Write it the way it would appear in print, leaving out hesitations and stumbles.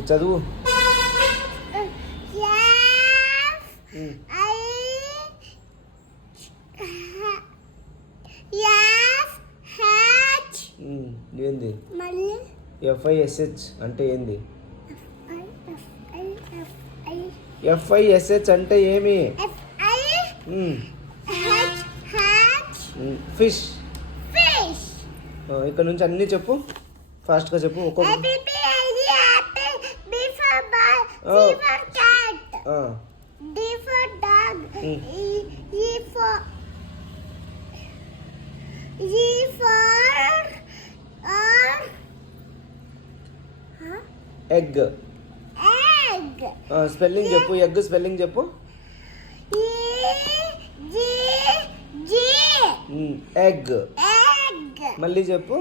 చదువు. ఏంది FISH అంటే ఏంది? FISH అంటే ఏమి? ఫిష్. ఇక్కడ నుంచి అన్ని చెప్పు, ఫాస్ట్గా చెప్పు. ఒక్కొక్క ఎగ్. స్పెల్లింగ్ చెప్పు. ఎగ్ స్పెల్లింగ్ చెప్పు. ఎగ్. మళ్ళీ చెప్పు.